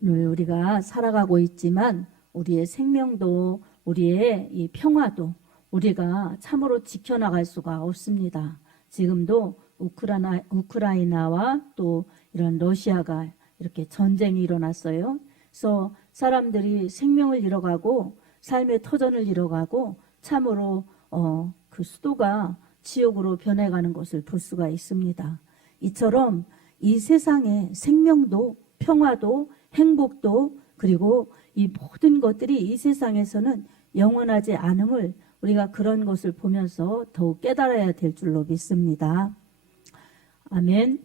우리가 살아가고 있지만 우리의 생명도 우리의 이 평화도 우리가 참으로 지켜나갈 수가 없습니다. 지금도 우크라이나와 또 이런 러시아가 이렇게 전쟁이 일어났어요. 그래서 사람들이 생명을 잃어가고 삶의 터전을 잃어가고 참으로 그 수도가 지옥으로 변해가는 것을 볼 수가 있습니다. 이처럼 이 세상에 생명도 평화도 행복도 그리고 이 모든 것들이 이 세상에서는 영원하지 않음을 우리가 그런 것을 보면서 더욱 깨달아야 될 줄로 믿습니다. 아멘.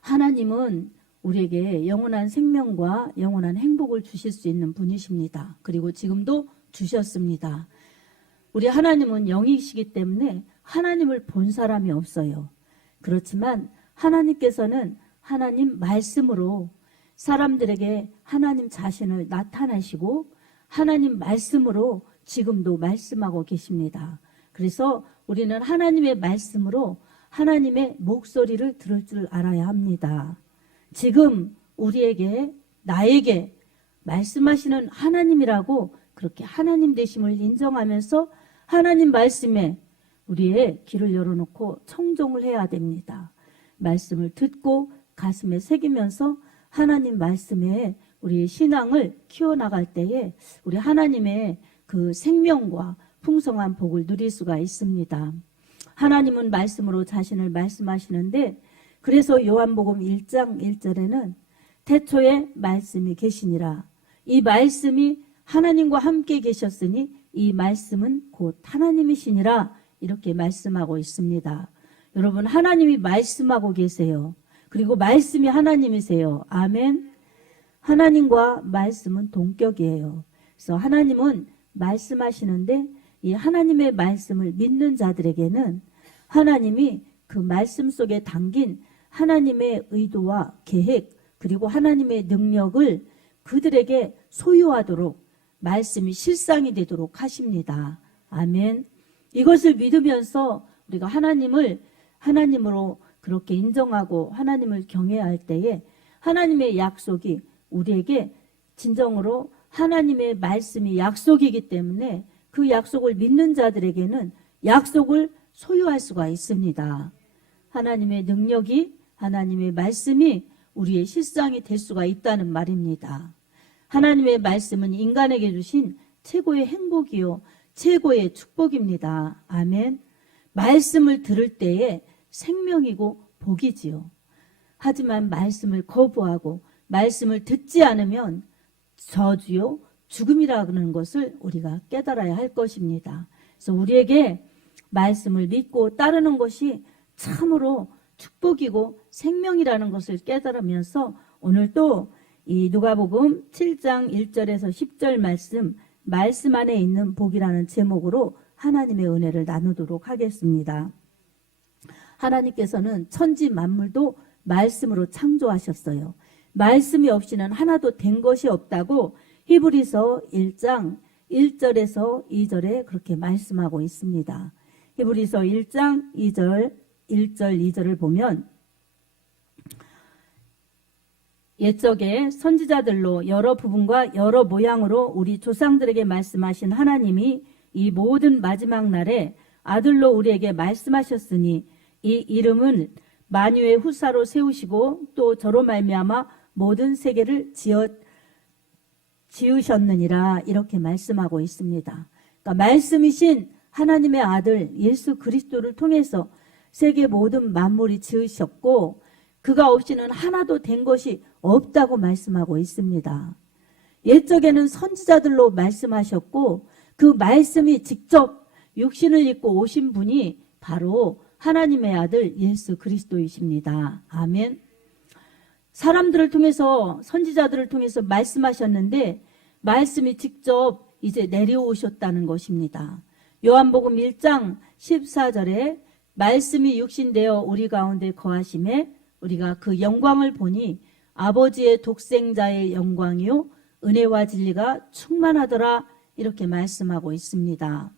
하나님은 우리에게 영원한 생명과 영원한 행복을 주실 수 있는 분이십니다. 그리고 지금도 주셨습니다. 우리 하나님은 영이시기 때문에 하나님을 본 사람이 없어요. 그렇지만 하나님께서는 하나님 말씀으로 사람들에게 하나님 자신을 나타내시고 하나님 말씀으로 지금도 말씀하고 계십니다. 그래서 우리는 하나님의 말씀으로 하나님의 목소리를 들을 줄 알아야 합니다. 지금 우리에게 나에게 말씀하시는 하나님이라고 그렇게 하나님 되심을 인정하면서 하나님 말씀에 우리의 귀를 열어놓고 청종을 해야 됩니다. 말씀을 듣고 가슴에 새기면서 하나님 말씀에 우리의 신앙을 키워나갈 때에 우리 하나님의 그 생명과 풍성한 복을 누릴 수가 있습니다. 하나님은 말씀으로 자신을 말씀하시는데 그래서 요한복음 1장 1절에는 태초에 말씀이 계시니라. 이 말씀이 하나님과 함께 계셨으니 이 말씀은 곧 하나님이시니라 이렇게 말씀하고 있습니다. 여러분 하나님이 말씀하고 계세요. 그리고 말씀이 하나님이세요. 아멘. 하나님과 말씀은 동격이에요. 그래서 하나님은 말씀하시는데 이 하나님의 말씀을 믿는 자들에게는 하나님이 그 말씀 속에 담긴 하나님의 의도와 계획 그리고 하나님의 능력을 그들에게 소유하도록 말씀이 실상이 되도록 하십니다. 아멘. 이것을 믿으면서 우리가 하나님을 하나님으로 그렇게 인정하고 하나님을 경외할 때에 하나님의 약속이 우리에게 진정으로 하나님의 말씀이 약속이기 때문에 그 약속을 믿는 자들에게는 약속을 소유할 수가 있습니다. 하나님의 능력이 하나님의 말씀이 우리의 실상이 될 수가 있다는 말입니다. 하나님의 말씀은 인간에게 주신 최고의 행복이요 최고의 축복입니다. 아멘. 말씀을 들을 때에 생명이고 복이지요. 하지만 말씀을 거부하고 말씀을 듣지 않으면 저주요 죽음이라는 것을 우리가 깨달아야 할 것입니다. 그래서 우리에게 말씀을 믿고 따르는 것이 참으로 축복이고 생명이라는 것을 깨달으면서 오늘 또 이 누가복음 7장 1절에서 10절 말씀 안에 있는 복이라는 제목으로 하나님의 은혜를 나누도록 하겠습니다. 하나님께서는 천지 만물도 말씀으로 창조하셨어요. 말씀이 없이는 하나도 된 것이 없다고 히브리서 1장 1절에서 2절에 그렇게 말씀하고 있습니다. 히브리서 1장 2절 1절 2절을 보면 옛적에 선지자들로 여러 부분과 여러 모양으로 우리 조상들에게 말씀하신 하나님이 이 모든 마지막 날에 아들로 우리에게 말씀하셨으니 이 이름은 만유의 후사로 세우시고 또 저로 말미암아 모든 세계를 지으셨느니라 이렇게 말씀하고 있습니다. 그러니까 말씀이신 하나님의 아들 예수 그리스도를 통해서 세계 모든 만물이 지으셨고 그가 없이는 하나도 된 것이 없다고 말씀하고 있습니다. 옛적에는 선지자들로 말씀하셨고 그 말씀이 직접 육신을 입고 오신 분이 바로 하나님의 아들 예수 그리스도이십니다. 아멘. 사람들을 통해서 선지자들을 통해서 말씀하셨는데 말씀이 직접 이제 내려오셨다는 것입니다. 요한복음 1장 14절에 말씀이 육신되어 우리 가운데 거하심에 우리가 그 영광을 보니 아버지의 독생자의 영광이요 은혜와 진리가 충만하더라 이렇게 말씀하고 있습니다.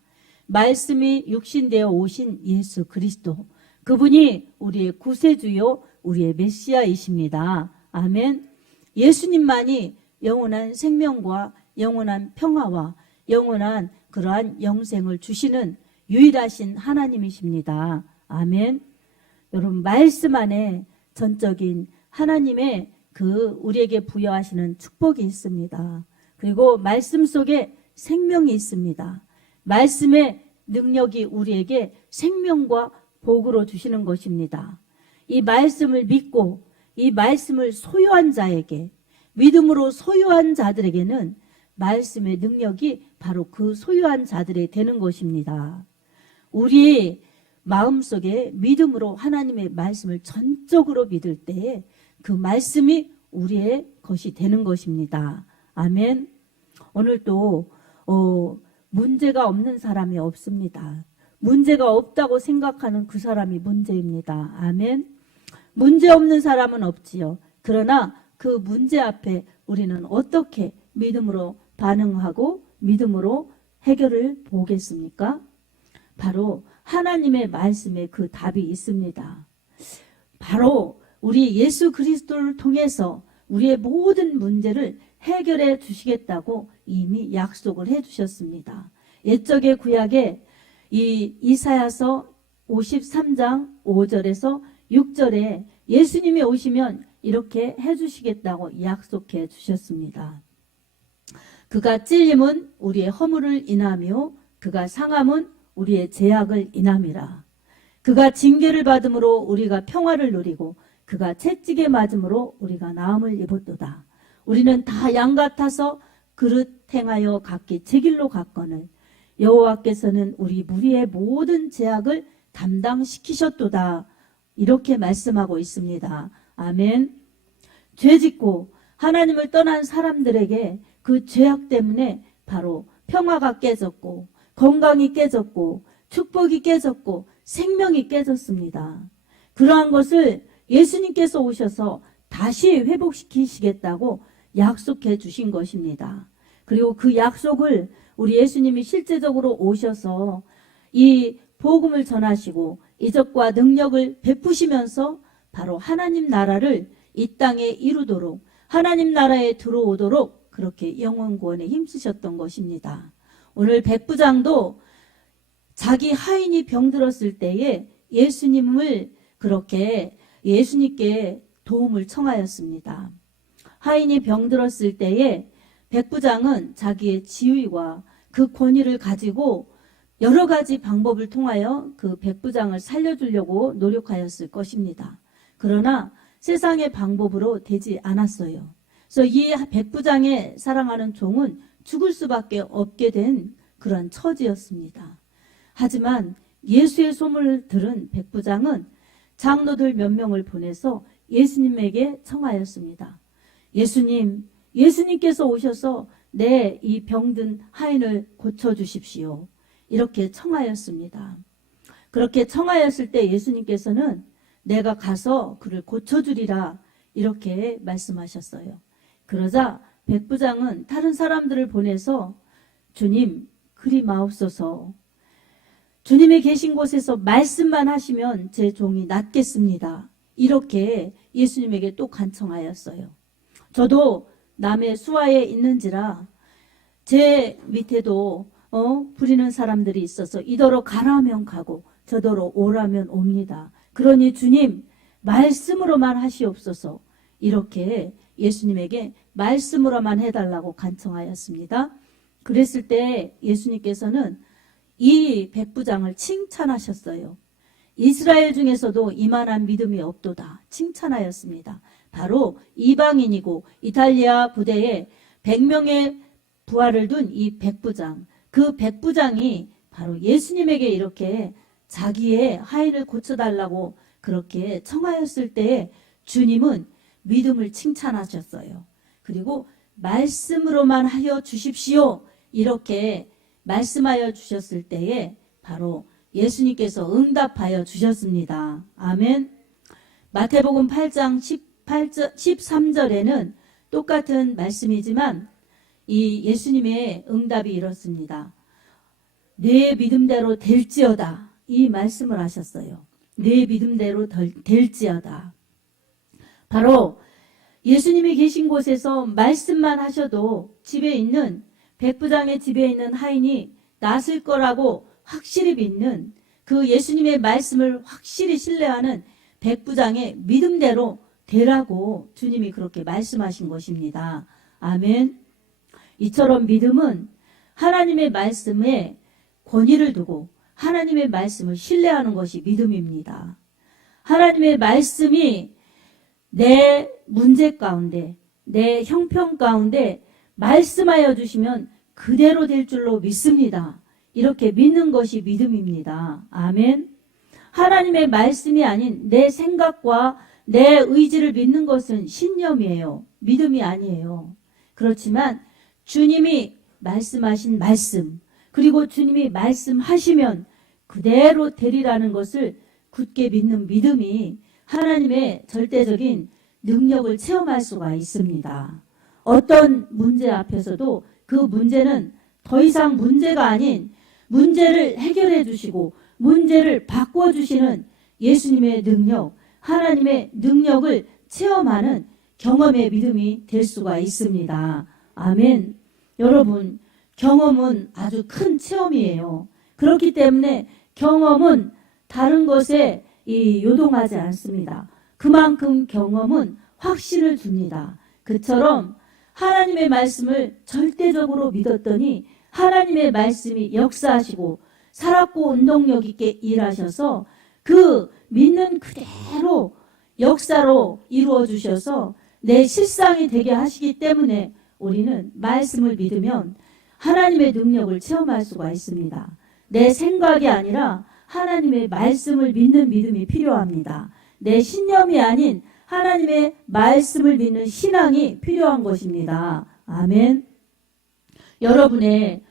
말씀이 육신되어 오신 예수 그리스도 그분이 우리의 구세주요 우리의 메시아이십니다. 아멘. 예수님만이 영원한 생명과 영원한 평화와 영원한 그러한 영생을 주시는 유일하신 하나님이십니다. 아멘. 여러분, 말씀 안에 전적인 하나님의 그 우리에게 부여하시는 축복이 있습니다. 그리고 말씀 속에 생명이 있습니다. 말씀의 능력이 우리에게 생명과 복으로 주시는 것입니다. 이 말씀을 믿고 이 말씀을 소유한 자에게, 믿음으로 소유한 자들에게는 말씀의 능력이 바로 그 소유한 자들에 되는 것입니다. 우리의 마음속에 믿음으로 하나님의 말씀을 전적으로 믿을 때에 그 말씀이 우리의 것이 되는 것입니다. 아멘. 오늘도 문제가 없는 사람이 없습니다. 문제가 없다고 생각하는 그 사람이 문제입니다. 아멘. 문제 없는 사람은 없지요. 그러나 그 문제 앞에 우리는 어떻게 믿음으로 반응하고 믿음으로 해결을 보겠습니까? 바로 하나님의 말씀에 그 답이 있습니다. 바로 우리 예수 그리스도를 통해서 우리의 모든 문제를 해결해 주시겠다고 이미 약속을 해 주셨습니다. 옛적의 구약에 이 이사야서 53장 5절에서 6절에 예수님이 오시면 이렇게 해 주시겠다고 약속해 주셨습니다. 그가 찔림은 우리의 허물을 인하며 그가 상함은 우리의 죄악을 인함이라. 그가 징계를 받음으로 우리가 평화를 누리고 그가 채찍에 맞음으로 우리가 나음을 입었도다. 우리는 다 양 같아서 그릇 행하여 각기 제 길로 갔거늘 여호와께서는 우리 무리의 모든 죄악을 담당시키셨도다. 이렇게 말씀하고 있습니다. 아멘. 죄짓고 하나님을 떠난 사람들에게 그 죄악 때문에 바로 평화가 깨졌고 건강이 깨졌고 축복이 깨졌고 생명이 깨졌습니다. 그러한 것을 예수님께서 오셔서 다시 회복시키시겠다고 약속해 주신 것입니다. 그리고 그 약속을 우리 예수님이 실제적으로 오셔서 이 복음을 전하시고 이적과 능력을 베푸시면서 바로 하나님 나라를 이 땅에 이루도록 하나님 나라에 들어오도록 그렇게 영원구원에 힘쓰셨던 것입니다. 오늘 백부장도 자기 하인이 병들었을 때에 예수님을 그렇게 예수님께 도움을 청하였습니다. 하인이 병들었을 때에 백부장은 자기의 지위와 그 권위를 가지고 여러 가지 방법을 통하여 그 백부장을 살려주려고 노력하였을 것입니다. 그러나 세상의 방법으로 되지 않았어요. 그래서 이 백부장의 사랑하는 종은 죽을 수밖에 없게 된 그런 처지였습니다. 하지만 예수의 소문을 들은 백부장은 장로들 몇 명을 보내서 예수님에게 청하였습니다. 예수님께서 오셔서 내 이 병든 하인을 고쳐주십시오. 이렇게 청하였습니다. 그렇게 청하였을 때 예수님께서는 내가 가서 그를 고쳐주리라 이렇게 말씀하셨어요. 그러자 백부장은 다른 사람들을 보내서 주님 그리 마옵소서, 주님이 계신 곳에서 말씀만 하시면 제 종이 낫겠습니다. 이렇게 예수님에게 또 간청하였어요. 저도 남의 수하에 있는지라 제 밑에도 부리는 사람들이 있어서 이더러 가라면 가고 저더러 오라면 옵니다. 그러니 주님 말씀으로만 하시옵소서. 이렇게 예수님에게 말씀으로만 해달라고 간청하였습니다. 그랬을 때 예수님께서는 이 백부장을 칭찬하셨어요. 이스라엘 중에서도 이만한 믿음이 없도다 칭찬하였습니다. 바로 이방인이고 이탈리아 부대에 100명의 부하를 둔 이 백부장, 그 백부장이 바로 예수님에게 이렇게 자기의 하인을 고쳐달라고 그렇게 청하였을 때 주님은 믿음을 칭찬하셨어요. 그리고 말씀으로만 하여 주십시오. 이렇게 말씀하여 주셨을 때에 바로 예수님께서 응답하여 주셨습니다. 아멘. 마태복음 8장 13절에는 똑같은 말씀이지만 이 예수님의 응답이 이렇습니다. 내 믿음대로 될지어다. 이 말씀을 하셨어요. 내 믿음대로 될지어다. 바로 예수님이 계신 곳에서 말씀만 하셔도 집에 있는 백부장의 집에 있는 하인이 낫을 거라고 확실히 믿는 그 예수님의 말씀을 확실히 신뢰하는 백부장의 믿음대로 되라고 주님이 그렇게 말씀하신 것입니다. 아멘. 이처럼 믿음은 하나님의 말씀에 권위를 두고 하나님의 말씀을 신뢰하는 것이 믿음입니다. 하나님의 말씀이 내 문제 가운데, 내 형편 가운데 말씀하여 주시면 그대로 될 줄로 믿습니다. 이렇게 믿는 것이 믿음입니다. 아멘. 하나님의 말씀이 아닌 내 생각과 내 의지를 믿는 것은 신념이에요. 믿음이 아니에요. 그렇지만 주님이 말씀하신 말씀, 그리고 주님이 말씀하시면 그대로 되리라는 것을 굳게 믿는 믿음이 하나님의 절대적인 능력을 체험할 수가 있습니다. 어떤 문제 앞에서도 그 문제는 더 이상 문제가 아닌 문제를 해결해 주시고 문제를 바꿔 주시는 예수님의 능력, 하나님의 능력을 체험하는 경험의 믿음이 될 수가 있습니다. 아멘. 여러분, 경험은 아주 큰 체험이에요. 그렇기 때문에 경험은 다른 것에 요동하지 않습니다. 그만큼 경험은 확신을 줍니다. 그처럼 하나님의 말씀을 절대적으로 믿었더니 하나님의 말씀이 역사하시고 살았고 운동력 있게 일하셔서 그 믿는 그대로 역사로 이루어 주셔서 내 실상이 되게 하시기 때문에 우리는 말씀을 믿으면 하나님의 능력을 체험할 수가 있습니다. 내 생각이 아니라 하나님의 말씀을 믿는 믿음이 필요합니다. 내 신념이 아닌 하나님의 말씀을 믿는 신앙이 필요한 것입니다. 아멘. 여러분의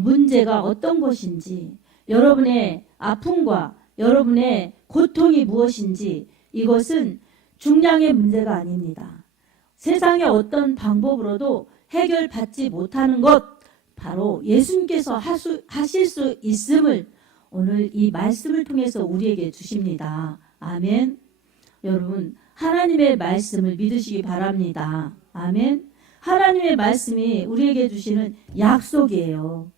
문제가 어떤 것인지, 여러분의 아픔과 여러분의 고통이 무엇인지 이것은 중량의 문제가 아닙니다. 세상의 어떤 방법으로도 해결받지 못하는 것, 바로 예수님께서 하실 수 있음을 오늘 이 말씀을 통해서 우리에게 주십니다. 아멘. 여러분, 하나님의 말씀을 믿으시기 바랍니다. 아멘. 하나님의 말씀이 우리에게 주시는 약속이에요.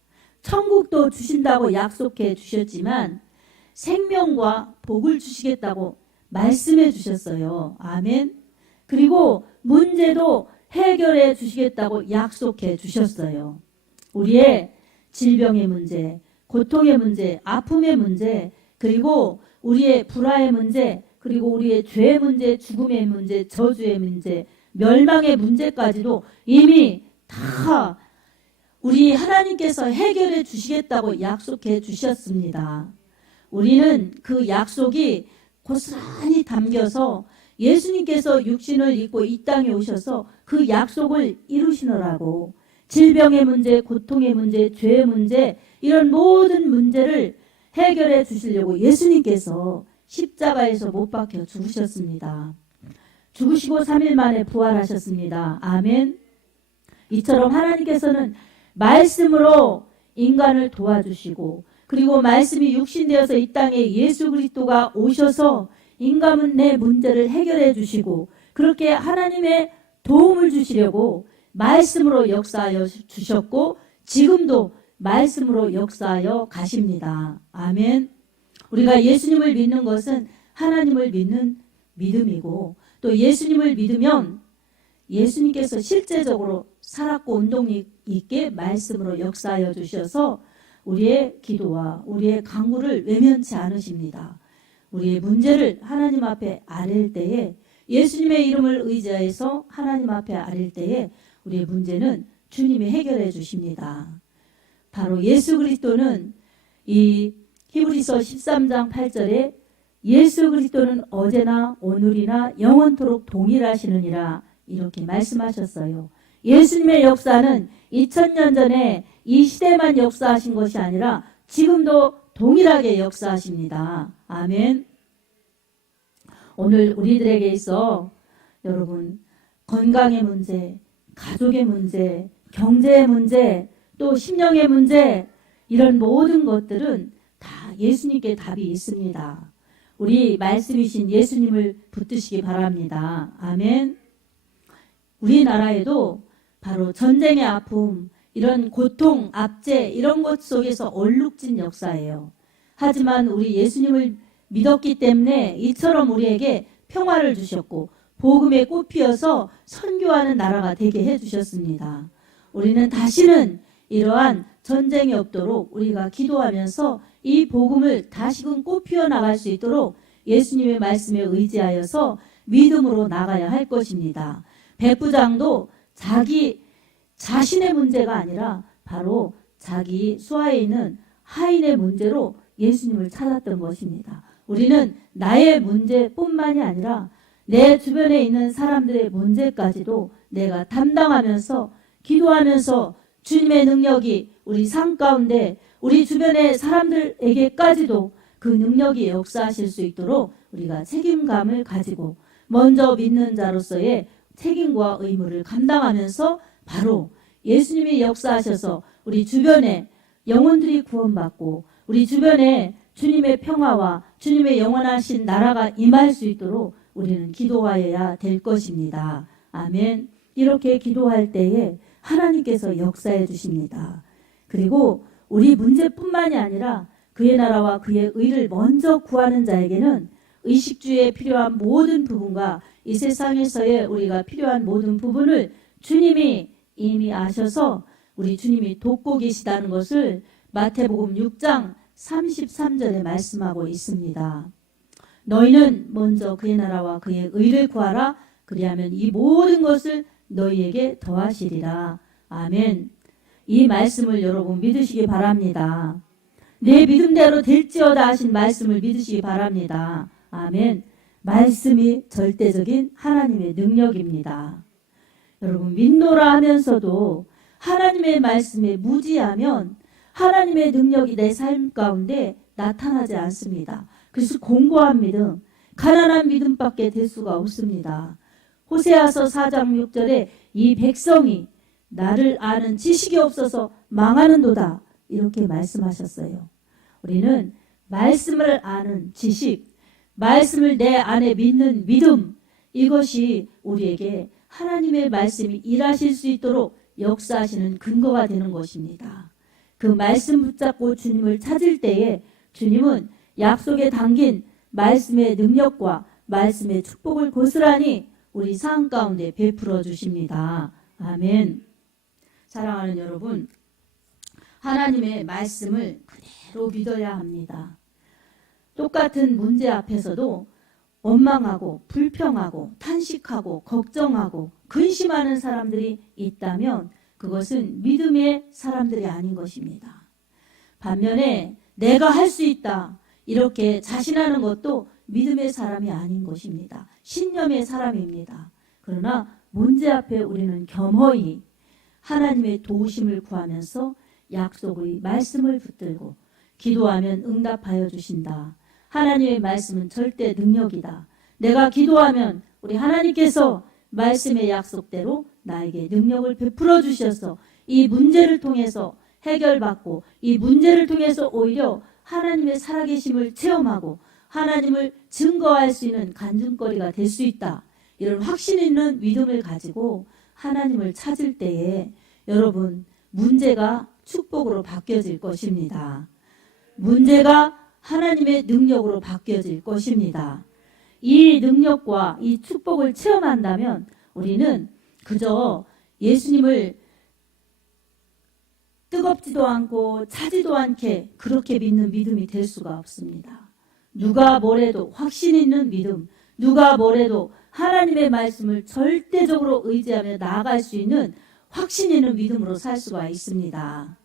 천국도 주신다고 약속해 주셨지만 생명과 복을 주시겠다고 말씀해 주셨어요. 아멘. 그리고 문제도 해결해 주시겠다고 약속해 주셨어요. 우리의 질병의 문제, 고통의 문제, 아픔의 문제, 그리고 우리의 불화의 문제, 그리고 우리의 죄의 문제, 죽음의 문제, 저주의 문제, 멸망의 문제까지도 이미 다 우리 하나님께서 해결해 주시겠다고 약속해 주셨습니다. 우리는 그 약속이 고스란히 담겨서 예수님께서 육신을 입고 이 땅에 오셔서 그 약속을 이루시느라고 질병의 문제, 고통의 문제, 죄의 문제, 이런 모든 문제를 해결해 주시려고 예수님께서 십자가에서 못 박혀 죽으셨습니다. 죽으시고 3일 만에 부활하셨습니다. 아멘. 이처럼 하나님께서는 말씀으로 인간을 도와주시고, 그리고 말씀이 육신되어서 이 땅에 예수 그리스도가 오셔서 인간의 문제를 해결해 주시고, 그렇게 하나님의 도움을 주시려고 말씀으로 역사하여 주셨고 지금도 말씀으로 역사하여 가십니다. 아멘. 우리가 예수님을 믿는 것은 하나님을 믿는 믿음이고, 또 예수님을 믿으면 예수님께서 실제적으로 살았고 운동력 있게 말씀으로 역사하여 주셔서 우리의 기도와 우리의 간구를 외면치 않으십니다. 우리의 문제를 하나님 앞에 아릴 때에, 예수님의 이름을 의지해서 하나님 앞에 아릴 때에 우리의 문제는 주님이 해결해 주십니다. 바로 예수 그리스도는 이 히브리서 13장 8절에 예수 그리스도는 어제나 오늘이나 영원토록 동일하시느니라 이렇게 말씀하셨어요. 예수님의 역사는 2000년 전에 이 시대만 역사하신 것이 아니라 지금도 동일하게 역사하십니다. 아멘. 오늘 우리들에게 있어 여러분, 건강의 문제, 가족의 문제, 경제의 문제, 또 심령의 문제, 이런 모든 것들은 다 예수님께 답이 있습니다. 우리 말씀이신 예수님을 붙드시기 바랍니다. 아멘. 우리나라에도 바로 전쟁의 아픔, 이런 고통, 압제 이런 것 속에서 얼룩진 역사예요. 하지만 우리 예수님을 믿었기 때문에 이처럼 우리에게 평화를 주셨고 복음의 꽃 피어서 선교하는 나라가 되게 해주셨습니다. 우리는 다시는 이러한 전쟁이 없도록 우리가 기도하면서 이 복음을 다시금 꽃 피어 나갈 수 있도록 예수님의 말씀에 의지하여서 믿음으로 나가야 할 것입니다. 백부장도 자기 자신의 문제가 아니라 바로 자기 수하에 있는 하인의 문제로 예수님을 찾았던 것입니다. 우리는 나의 문제뿐만이 아니라 내 주변에 있는 사람들의 문제까지도 내가 담당하면서 기도하면서 주님의 능력이 우리 삶 가운데 우리 주변의 사람들에게까지도 그 능력이 역사하실 수 있도록 우리가 책임감을 가지고 먼저 믿는 자로서의 책임과 의무를 감당하면서 바로 예수님이 역사하셔서 우리 주변에 영혼들이 구원받고 우리 주변에 주님의 평화와 주님의 영원하신 나라가 임할 수 있도록 우리는 기도하여야 될 것입니다. 아멘. 이렇게 기도할 때에 하나님께서 역사해 주십니다. 그리고 우리 문제뿐만이 아니라 그의 나라와 그의 의를 먼저 구하는 자에게는 의식주에 필요한 모든 부분과 이 세상에서의 우리가 필요한 모든 부분을 주님이 이미 아셔서 우리 주님이 돕고 계시다는 것을 마태복음 6장 33절에 말씀하고 있습니다. 너희는 먼저 그의 나라와 그의 의를 구하라. 그리하면 이 모든 것을 너희에게 더하시리라. 아멘. 이 말씀을 여러분 믿으시기 바랍니다. 내 믿음대로 될지어다 하신 말씀을 믿으시기 바랍니다. 아멘. 말씀이 절대적인 하나님의 능력입니다. 여러분 믿노라 하면서도 하나님의 말씀에 무지하면 하나님의 능력이 내 삶 가운데 나타나지 않습니다. 그래서 공고한 믿음, 가난한 믿음밖에 될 수가 없습니다. 호세아서 4장 6절에 이 백성이 나를 아는 지식이 없어서 망하는도다 이렇게 말씀하셨어요. 우리는 말씀을 아는 지식, 말씀을 내 안에 믿는 믿음, 이것이 우리에게 하나님의 말씀이 일하실 수 있도록 역사하시는 근거가 되는 것입니다. 그 말씀 붙잡고 주님을 찾을 때에 주님은 약속에 담긴 말씀의 능력과 말씀의 축복을 고스란히 우리 삶 가운데 베풀어 주십니다. 아멘. 사랑하는 여러분, 하나님의 말씀을 그대로 믿어야 합니다. 똑같은 문제 앞에서도 원망하고 불평하고 탄식하고 걱정하고 근심하는 사람들이 있다면 그것은 믿음의 사람들이 아닌 것입니다. 반면에 내가 할 수 있다 이렇게 자신하는 것도 믿음의 사람이 아닌 것입니다. 신념의 사람입니다. 그러나 문제 앞에 우리는 겸허히 하나님의 도우심을 구하면서 약속의 말씀을 붙들고 기도하면 응답하여 주신다. 하나님의 말씀은 절대 능력이다. 내가 기도하면 우리 하나님께서 말씀의 약속대로 나에게 능력을 베풀어 주셔서 이 문제를 통해서 해결받고 이 문제를 통해서 오히려 하나님의 살아계심을 체험하고 하나님을 증거할 수 있는 간증거리가 될 수 있다. 이런 확신 있는 믿음을 가지고 하나님을 찾을 때에 여러분 문제가 축복으로 바뀌어질 것입니다. 문제가 하나님의 능력으로 바뀌어질 것입니다. 이 능력과 이 축복을 체험한다면 우리는 그저 예수님을 뜨겁지도 않고 차지도 않게 그렇게 믿는 믿음이 될 수가 없습니다. 누가 뭐래도 확신 있는 믿음, 누가 뭐래도 하나님의 말씀을 절대적으로 의지하며 나아갈 수 있는 확신 있는 믿음으로 살 수가 있습니다.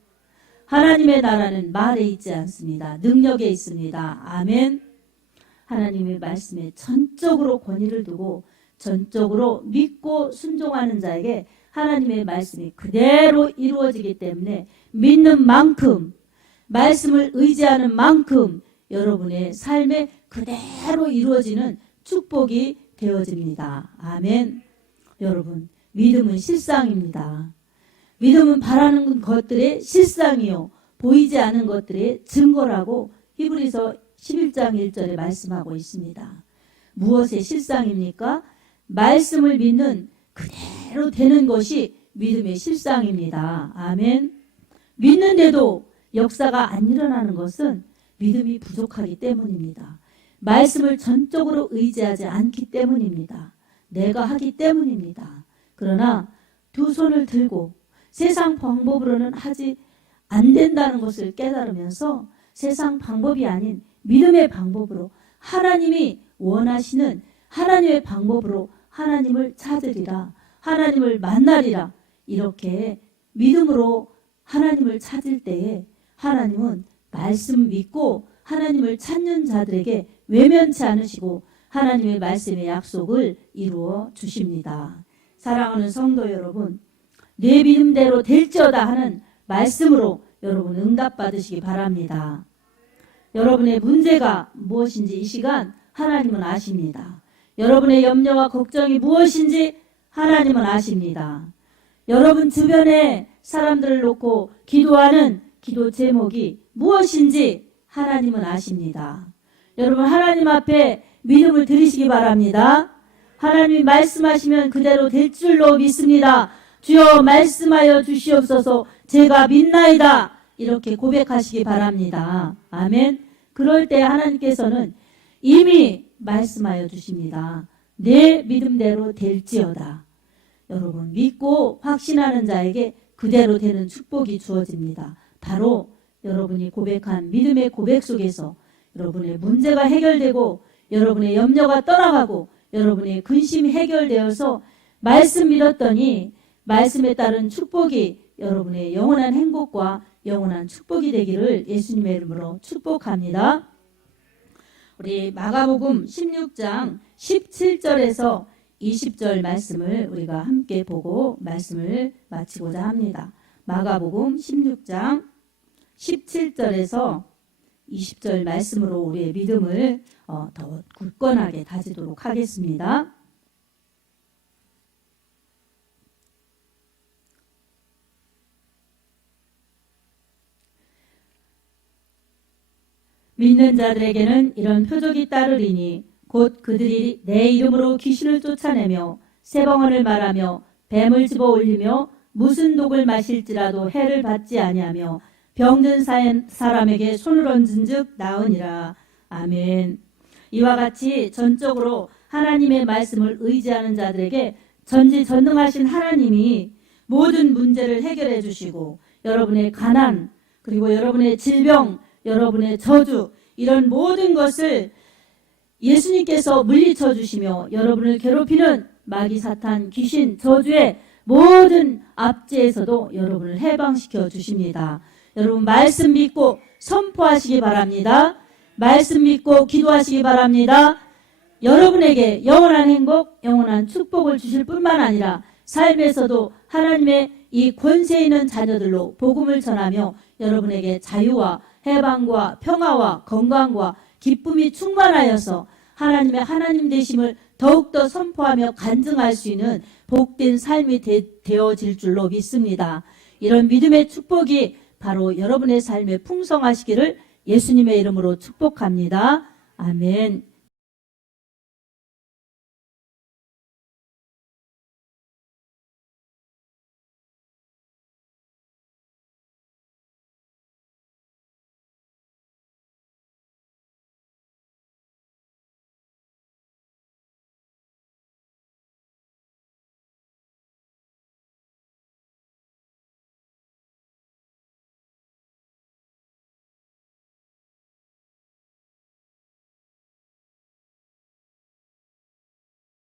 하나님의 나라는 말에 있지 않습니다. 능력에 있습니다. 아멘. 하나님의 말씀에 전적으로 권위를 두고 전적으로 믿고 순종하는 자에게 하나님의 말씀이 그대로 이루어지기 때문에 믿는 만큼 말씀을 의지하는 만큼 여러분의 삶에 그대로 이루어지는 축복이 되어집니다. 아멘. 여러분 믿음은 실상입니다. 믿음은 바라는 것들의 실상이요 보이지 않은 것들의 증거라고 히브리서 11장 1절에 말씀하고 있습니다. 무엇의 실상입니까? 말씀을 믿는 그대로 그대로 되는 것이 믿음의 실상입니다. 아멘. 믿는데도 역사가 안 일어나는 것은 믿음이 부족하기 때문입니다. 말씀을 전적으로 의지하지 않기 때문입니다. 내가 하기 때문입니다. 그러나 두 손을 들고 세상 방법으로는 하지 안 된다는 것을 깨달으면서 세상 방법이 아닌 믿음의 방법으로 하나님이 원하시는 하나님의 방법으로 하나님을 찾으리라, 하나님을 만나리라, 이렇게 믿음으로 하나님을 찾을 때에 하나님은 말씀 믿고 하나님을 찾는 자들에게 외면치 않으시고 하나님의 말씀의 약속을 이루어 주십니다. 사랑하는 성도 여러분, 내 믿음대로 될지어다 하는 말씀으로 여러분 응답받으시기 바랍니다. 여러분의 문제가 무엇인지 이 시간 하나님은 아십니다. 여러분의 염려와 걱정이 무엇인지 하나님은 아십니다. 여러분 주변에 사람들을 놓고 기도하는 기도 제목이 무엇인지 하나님은 아십니다. 여러분 하나님 앞에 믿음을 드리시기 바랍니다. 하나님이 말씀하시면 그대로 될 줄로 믿습니다. 주여 말씀하여 주시옵소서, 제가 믿나이다, 이렇게 고백하시기 바랍니다. 아멘. 그럴 때 하나님께서는 이미 말씀하여 주십니다. 내 믿음대로 될지어다. 여러분 믿고 확신하는 자에게 그대로 되는 축복이 주어집니다. 바로 여러분이 고백한 믿음의 고백 속에서 여러분의 문제가 해결되고 여러분의 염려가 떠나가고 여러분의 근심이 해결되어서 말씀 믿었더니 말씀에 따른 축복이 여러분의 영원한 행복과 영원한 축복이 되기를 예수님의 이름으로 축복합니다. 우리 마가복음 16장 17절에서 20절 말씀을 우리가 함께 보고 말씀을 마치고자 합니다. 마가복음 16장 17절에서 20절 말씀으로 우리의 믿음을 더 굳건하게 다지도록 하겠습니다. 믿는 자들에게는 이런 표적이 따르리니 곧 그들이 내 이름으로 귀신을 쫓아내며 세번을 말하며 뱀을 집어 올리며 무슨 독을 마실지라도 해를 받지 아니하며 병든 사람에게 손을 얹은 즉 나으니라. 아멘. 이와 같이 전적으로 하나님의 말씀을 의지하는 자들에게 전지전능하신 하나님이 모든 문제를 해결해 주시고 여러분의 가난, 그리고 여러분의 질병, 여러분의 저주, 이런 모든 것을 예수님께서 물리쳐 주시며 여러분을 괴롭히는 마귀, 사탄, 귀신, 저주의 모든 압제에서도 여러분을 해방시켜 주십니다. 여러분 말씀 믿고 선포하시기 바랍니다. 말씀 믿고 기도하시기 바랍니다. 여러분에게 영원한 행복, 영원한 축복을 주실 뿐만 아니라 삶에서도 하나님의 이 권세 있는 자녀들로 복음을 전하며 여러분에게 자유와 해방과 평화와 건강과 기쁨이 충만하여서 하나님의 하나님 되심을 더욱더 선포하며 간증할 수 있는 복된 삶이 되어질 줄로 믿습니다. 이런 믿음의 축복이 바로 여러분의 삶에 풍성하시기를 예수님의 이름으로 축복합니다. 아멘.